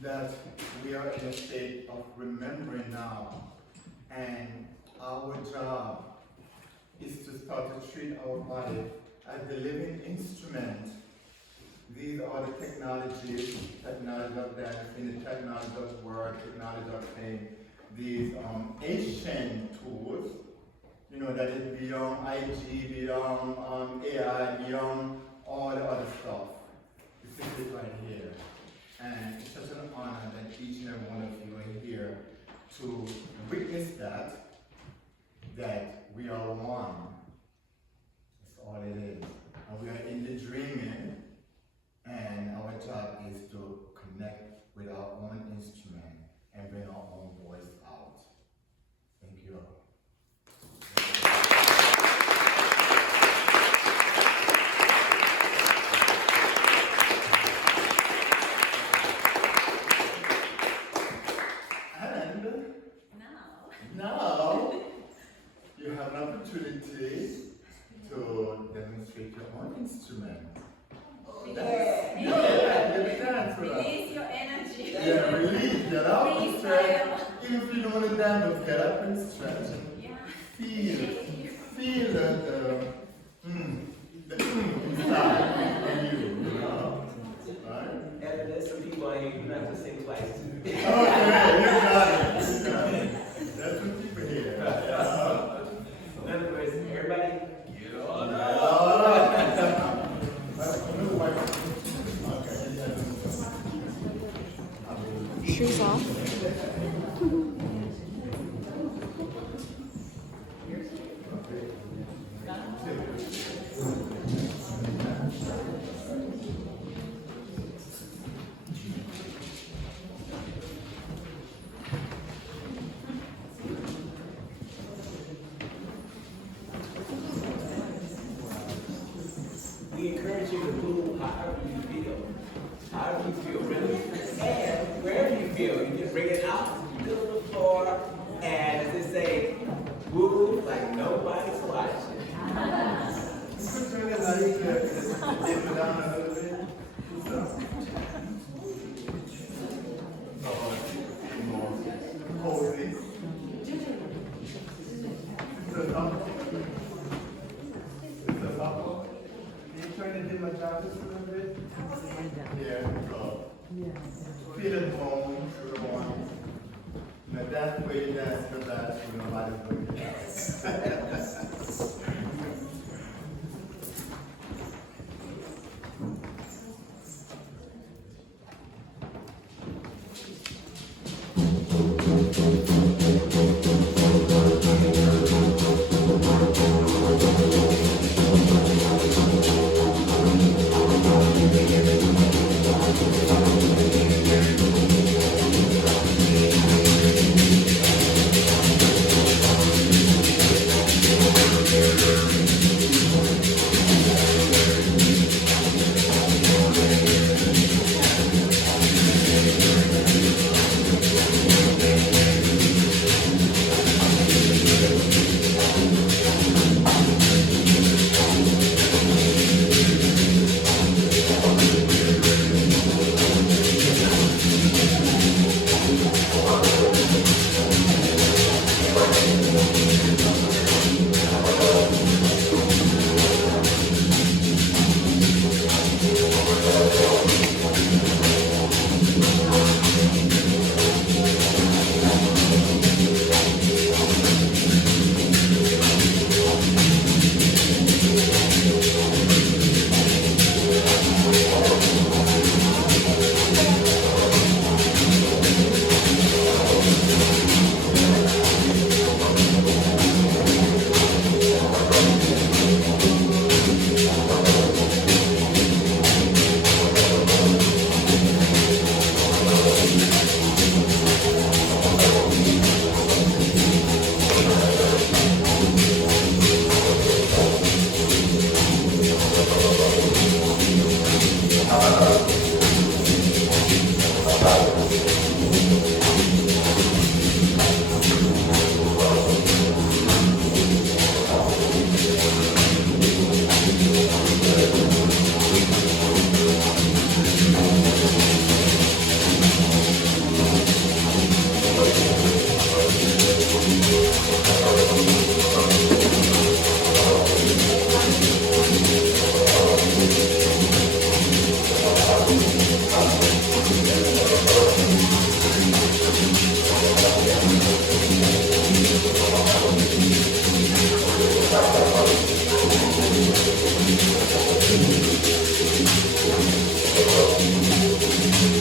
that we are in a state of remembering now, and our job is to start to treat our body as the living instrument. These are the technology of dancing, the technology of work, technology of pain, these ancient tools, you know, that is beyond IG, beyond AI, beyond all the other stuff. This is it right here. And it's such an honor that each and every one of you are here to witness that we are one. That's all it is. And we are in the dreaming, and our job is to connect with our own instrument and bring our own voice out. Thank you all. Now, you have an opportunity to demonstrate your own instrument. Release your energy. Yeah, release, get up and stretch. Even if you don't want to dance, but get up and stretch. Yeah. Feel the inside of you know? Right? And there's some people on here you have to sing twice. Okay, you got it. That's what people hear. In other words, everybody, get on up. Shoes off. We encourage you to move however you feel. However you feel, really. And wherever you feel, you can bring it out to the middle of the floor. And as they say, move like nobody's watching. Turn the light down a little bit. More cozy. It's up. It's up. Can you turn the dimmer down just a little bit? Yeah, go. Feel at home, sure one. Now that way, that's the best when nobody's looking at us.